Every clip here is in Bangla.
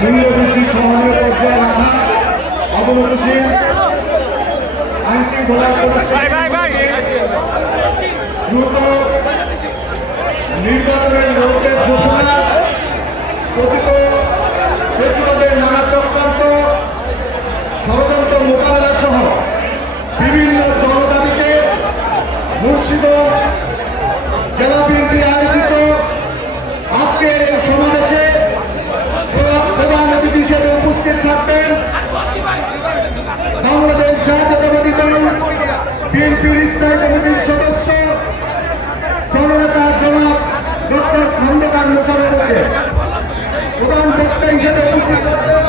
মূল্যবৃদ্ধি সহনীয় পর্যায়ে রাখা, অবনতিশীল আইন শৃঙ্খলার দ্রুত নির্বাচনের রোডের ঘোষণা, কথিত প্রতিবাদের নানা চক্রান্ত, ষড়যন্ত্র মোকাবেলা সহ বিভিন্ন জনদাবিতে মুন্সিগঞ্জ জেলা বিএনপি আয়োজিত আজকের সমাবেশে প্রধান অতিথি হিসেবে উপস্থিত থাকবেন বাংলাদেশ জাতীয়তাবাদী দল বিএনপির স্থায়ী কমিটির সদস্য জননেতা জনাব ডক্টর খন্দকার মোশাররফ হোসেন। প্রধান বক্তা হিসেবে উপস্থিত থাকবেন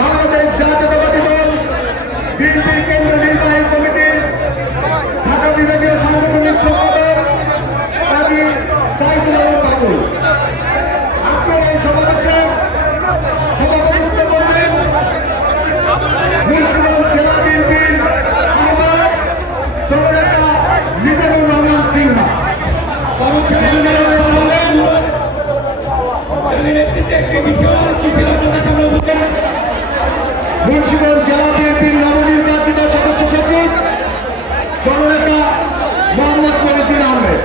বাংলাদেশ জাতীয়তাবাদী দল বিএনপির কেন্দ্রীয় নির্বাহী কমিটির ঢাকা বিভাগীয় সাংগঠনিক সম্পাদক কাজী সাইদুল আলম বাবুল। আজকের এই সমাবেশে সভাপতিত্ব করবেন মুন্সিগঞ্জ জেলা বিএনপির আহ্বায়ক জননেতা মিজানুর রহমান সিনহা। মুন্সিগঞ্জ জেলা বিএনপির নবনির্বাচিত সদস্য সচিব জননেতা মোহাম্মদ মনিরুদ্দিন আহমেদ।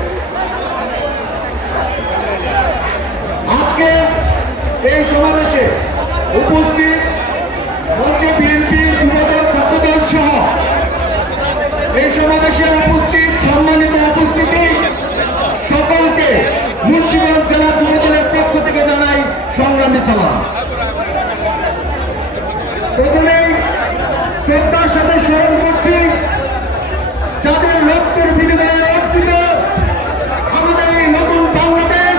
আজকে এই সমাবেশে উপস্থিত মঞ্চে বিএনপি যুবদল ছাত্রদল সহ এই সমাবেশে উপস্থিত সম্মানিত উপস্থিতি সকলকে মুন্সিগঞ্জ জেলা যুবদলের পক্ষ থেকে জানাই সংগ্রামী সালাম। প্রথমেই শ্রদ্ধার সাথে স্মরণ করছি যাদের রক্তের বিনিময়ে অর্জিত আমাদের এই নতুন বাংলাদেশ,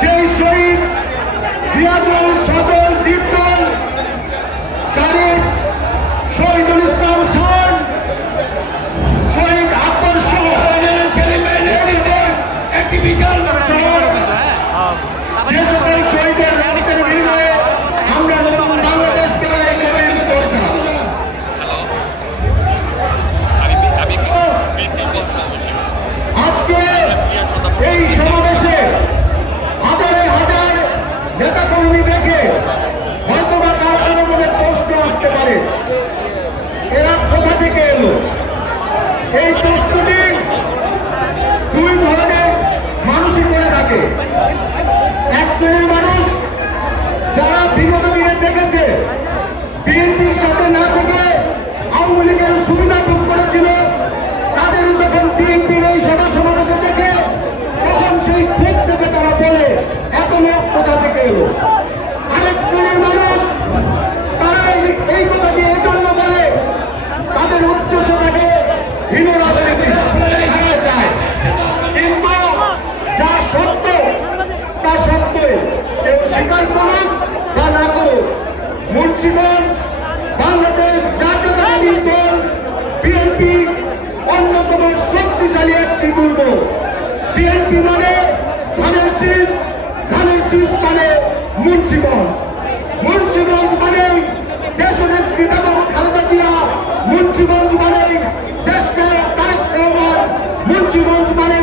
সেই শহীদ রিয়াজুল, সজল, দীপ্তল, শারিক, শহীদুল ইসলাম খান, শহীদ আকবর সহ একটি বিশাল যে সকল শহীদের রক্তের বিনিময়ে আমরা নতুন বাংলাদেশকে গঠিত করছিলাম। আজকে এই সমাবেশে হাজারে হাজার নেতাকর্মী দেখে হয়তো বা কারো কোনো মনে প্রশ্ন আসতে পারে, এরা কোথা থেকে এলো? এই প্রশ্নটি দুই ধরনের মানুষই করে থাকে। এক শ্রেণীর মানুষ যারা বিগত দিনে দেখেছে বিএনপির সাথে না থেকে আওয়ামী লীগের সুবিধা ভোগ করেছিল, তাদেরও যখন বিএনপির এই সভা সমাবেশে দেখে তখন সেই ক্ষোভ থেকে তারা বলে এত লোক কোথা থেকে এলো। আরেক শ্রেণীর মানুষ তারা এই কথাটি এই জন্য বলে তাদের উদ্দেশ্য থাকে হীন রাজনীতি চায়, কিন্তু যা সত্য তা সত্য, কেউ স্বীকার করুক বা না করুক, মুন্সিগঞ্জ বাংলাদেশ জাতীয়তাবাদী দল বিএনপি অন্যতম শক্তিশালী একটি দুর্গ। বিএনপি মানে ধানের শীষ, ধানের শীষ মানে মুন্সিগঞ্জ, মুন্সিগঞ্জ মানে দেশনেত্রী বেগম খালেদা জিয়া, মুন্সিগঞ্জ মানে দেশকে তারেক রহমান, মুন্সিগঞ্জ মানে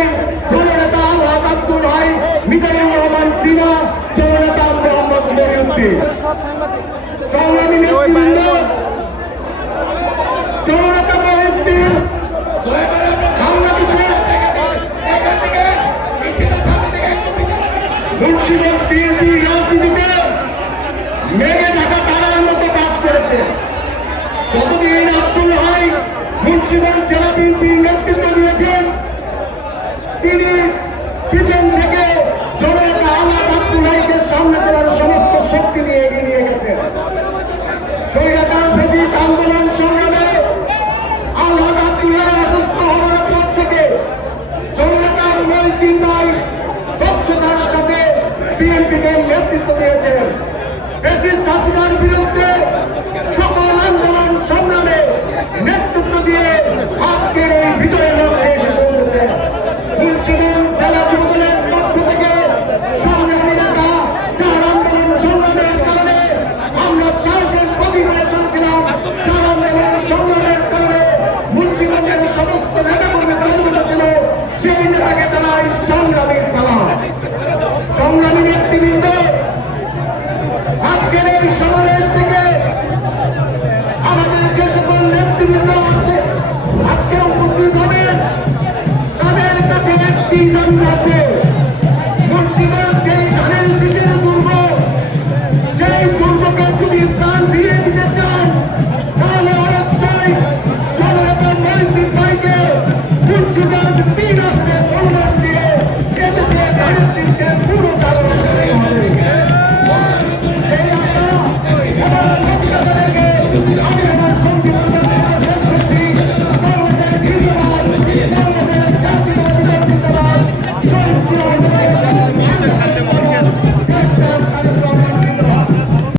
জননেতা আলহাজ আব্দুল হাই, মিজানুর রহমান সিনহা, জননেতা মোহাম্মদ মনিরুদ্দিন। সংগ্রামী নেতৃবৃন্দ, জননেতা মহিউদ্দিন বাংলাদেশে মুন্সিগঞ্জ বিএনপি রাজনীতিতে মেঘে ঢাকা তারার মতো কাজ করেছে। যতদিন আব্দুল হাই মুন্সিগঞ্জ জেলা বিএনপির নেতৃত্ব দিয়েছেন, তিনি পিছন থেকে জননেতা আলহাজ আব্দুল হাইকে সামনে চলার সমস্ত শক্তি নিয়ে এগিয়ে নিয়ে গেছেন। স্বৈরাচার ফ্যাসিস্ট আন্দোলন সংগ্রামে আলহাজ আব্দুল হাই অসুস্থ হওয়ার পর থেকে জননেতা মহিউদ্দিন ভাই দক্ষতার সাথে বিএনপিকে নেতৃত্ব দিয়েছেন। ফ্যাসিস্ট হাসিনার বিরুদ্ধে সকল আন্দোলন সংগ্রামে নেতৃত্ব দিয়ে আজকের এই বিজয়ের লক্ষ্যে এসে পৌঁছেছে। মুন্সিগঞ্জ জেলা যুবদলের পক্ষ থেকে সংগ্রামী নেতা যার আন্দোলন সংগ্রামের কারণে আমরা সাহসের প্রতীক হয়ে চলেছিলাম, আমি সালাম